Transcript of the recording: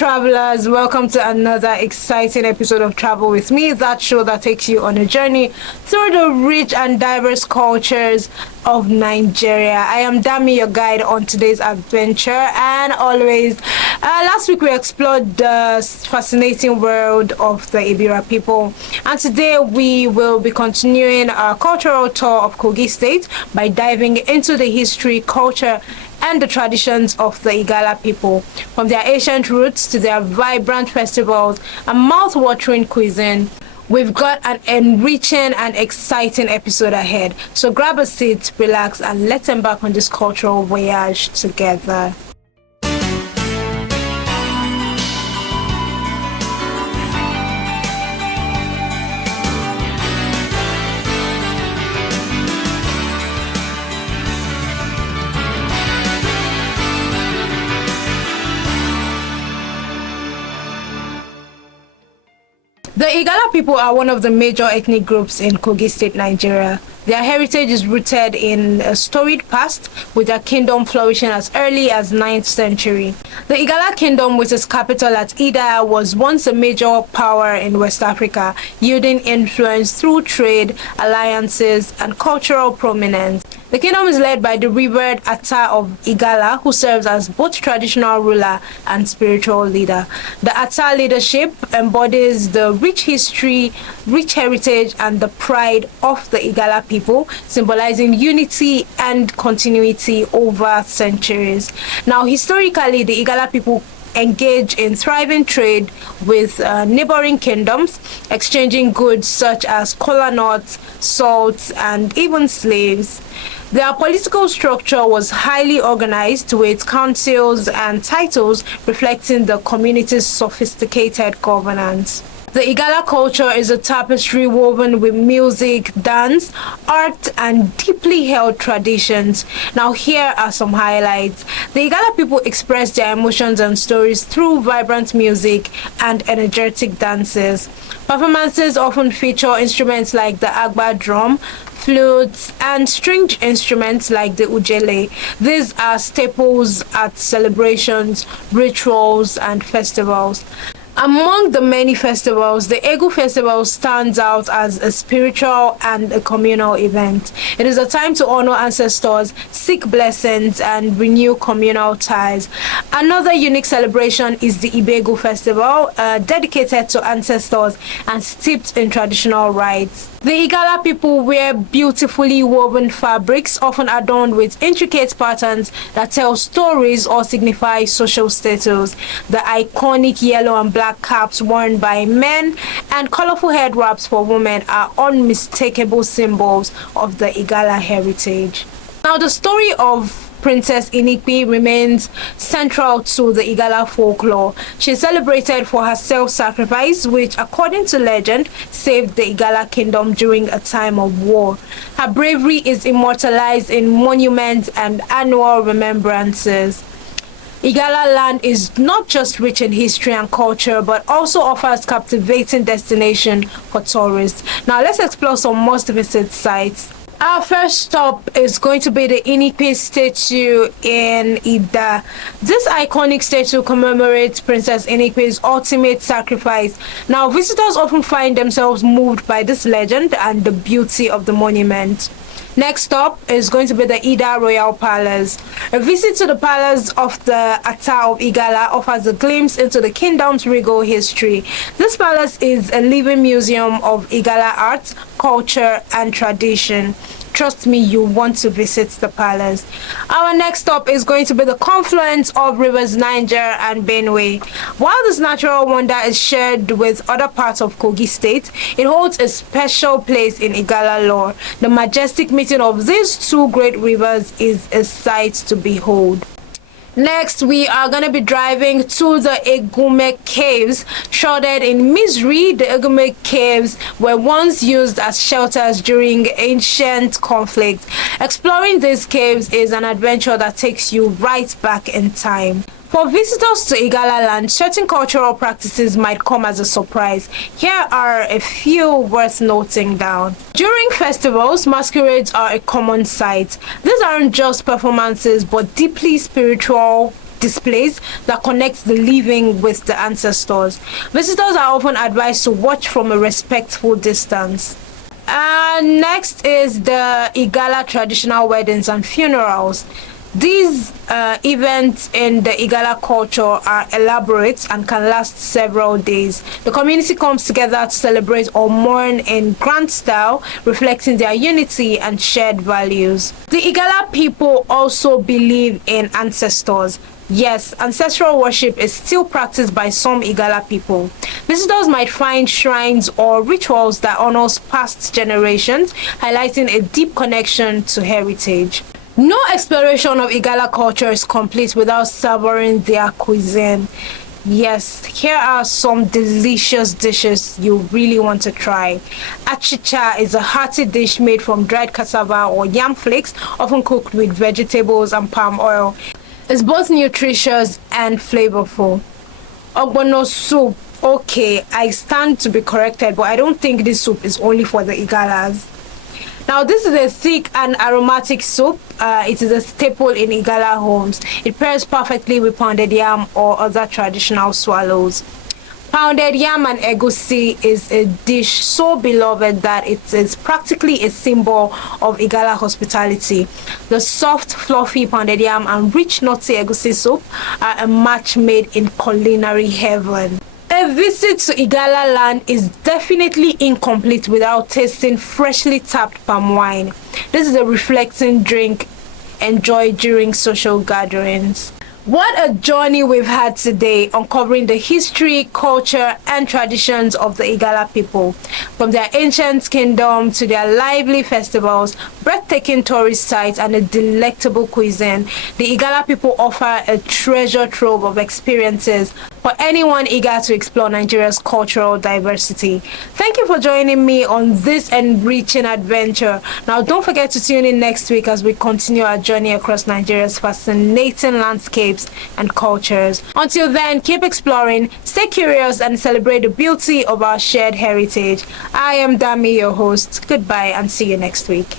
travelers, welcome to another exciting episode of Travel with Me, that show that takes you on a journey through the rich and diverse cultures of Nigeria. I am Dami, your guide on today's adventure, and always, last week we explored the fascinating world of the Ibira people, and today we will be continuing our cultural tour of Kogi State by diving into the history, culture, and the traditions of the Igala people, from their ancient roots to their vibrant festivals and mouth-watering cuisine. We've got an enriching and exciting episode ahead, so grab a seat, relax, and let's embark on this cultural voyage together. The Igala people are one of the major ethnic groups in Kogi State, Nigeria. Their heritage is rooted in a storied past, with their kingdom flourishing as early as 9th century. The Igala kingdom, with its capital at Ida, was once a major power in West Africa, yielding influence through trade, alliances, and cultural prominence. The kingdom is led by the revered Ata of Igala, who serves as both traditional ruler and spiritual leader. The Ata leadership embodies the rich history, rich heritage, and the pride of the Igala people, symbolizing unity and continuity over centuries. Now, historically, the Igala people engage in thriving trade with neighboring kingdoms, exchanging goods such as kola nuts, salt, and even slaves. Their political structure was highly organized, with councils and titles reflecting the community's sophisticated governance. The Igala culture is a tapestry woven with music, dance, art, and deeply held traditions. Now, here are some highlights. The Igala people express their emotions and stories through vibrant music and energetic dances. Performances often feature instruments like the agba drum, flutes, and stringed instruments like the ujele. These are staples at celebrations, rituals, and festivals. Among the many festivals, the Egu festival stands out as a spiritual and a communal event. It is a time to honor ancestors, seek blessings, and renew communal ties. Another unique celebration is the Ibegu festival, dedicated to ancestors and steeped in traditional rites. The Igala people wear beautifully woven fabrics, often adorned with intricate patterns that tell stories or signify social status. The iconic yellow and black caps worn by men and colorful head wraps for women are unmistakable symbols of the Igala heritage. Now, the story of Princess Inikpi remains central to the Igala folklore. She is celebrated for her self-sacrifice, which, according to legend, saved the Igala kingdom during a time of war. Her bravery is immortalized in monuments and annual remembrances. Igala land is not just rich in history and culture, but also offers captivating destination for tourists. Now, let's explore some must-visit sites. Our first stop is going to be the Inikpi statue in Ida. This iconic statue commemorates Princess Inikpi's ultimate sacrifice. Now, visitors often find themselves moved by this legend and the beauty of the monument. Next stop is going to be the Ida Royal Palace. A visit to the palace of the Ata of Igala offers a glimpse into the kingdom's regal history. This palace is a living museum of Igala art, culture, and tradition. Trust me, you want to visit the palace. Our next stop is going to be the confluence of rivers Niger and Benue. While this natural wonder is shared with other parts of Kogi State, it holds a special place in Igala lore. The majestic meeting of these two great rivers is a sight to behold. Next, we are going to be driving to the Egume Caves. Shrouded in misery, the Egume Caves were once used as shelters during ancient conflict. Exploring these caves is an adventure that takes you right back in time. For visitors to Igala land, certain cultural practices might come as a surprise. Here are a few worth noting down. During festivals, masquerades are a common sight. These aren't just performances, but deeply spiritual displays that connect the living with the ancestors. Visitors are often advised to watch from a respectful distance. Next is the Igala traditional weddings and funerals. These events in the Igala culture are elaborate and can last several days. The community comes together to celebrate or mourn in grand style, reflecting their unity and shared values. The Igala people also believe in ancestors. Yes, ancestral worship is still practiced by some Igala people. Visitors might find shrines or rituals that honors past generations, highlighting a deep connection to heritage. No exploration of Igala culture is complete without savoring their cuisine. Yes, here are some delicious dishes you really want to try. Achicha is a hearty dish made from dried cassava or yam flakes, often cooked with vegetables and palm oil. It's both nutritious and flavorful. Ogbono soup. Okay, I stand to be corrected, but I don't think this soup is only for the Igalas. Now, this is a thick and aromatic soup. It is a staple in Igala homes. It pairs perfectly with pounded yam or other traditional swallows. Pounded yam and egusi is a dish so beloved that it is practically a symbol of Igala hospitality. The soft, fluffy pounded yam and rich, nutty egusi soup are a match made in culinary heaven. A visit to Igala land is definitely incomplete without tasting freshly tapped palm wine. This is a reflecting drink enjoyed during social gatherings. What a journey we've had today, uncovering the history, culture, and traditions of the Igala people. From their ancient kingdom to their lively festivals, breathtaking tourist sites, and a delectable cuisine, the Igala people offer a treasure trove of experiences for anyone eager to explore Nigeria's cultural diversity. Thank you for joining me on this enriching adventure. Now, don't forget to tune in next week as we continue our journey across Nigeria's fascinating landscapes and cultures. Until then, keep exploring, stay curious, and celebrate the beauty of our shared heritage. I am Dami, your host. Goodbye and see you next week.